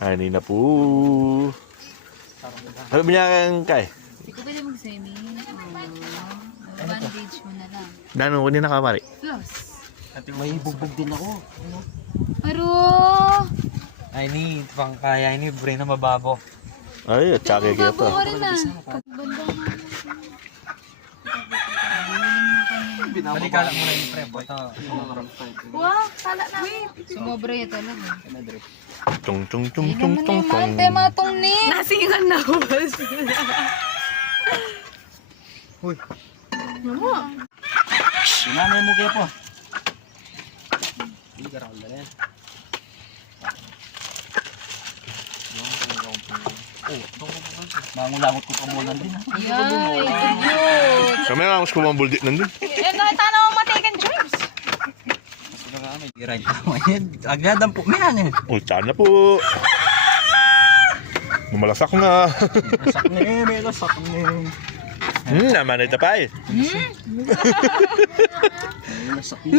Ani na po. Ano ba niya kay? Hindi ko pwede mag-semi. Bandage mo na lang. Dano ko din nakamari. Plus. May bugbog din ako. Aro! Ay ni, pang kaya ini, brain na mababo. Ay, at saka kaya to. Bago ka rin na. Pagbanda nga. Balikala mo na yung prep. Ito. Wow, kala na. Sumobra yun talaga. Tung tung tung Hindi tung naman tung yung tung. mahal tema itong ni. Nasingan na ako ba Uy, Ano? sinanay mo kayo po. Hindi ka rin dali. Mangulangot ko kamulan din. Yay, good. Kami nga mas kumambuldi nandun. Eh, nakita na ako mataken dreams. Iray ka mo yan. Agad ang pumihan eh. Oh, sana po. Lumalasak na. Lasak na eh, may lasak na eh. Naman ito pa eh. May lasak na.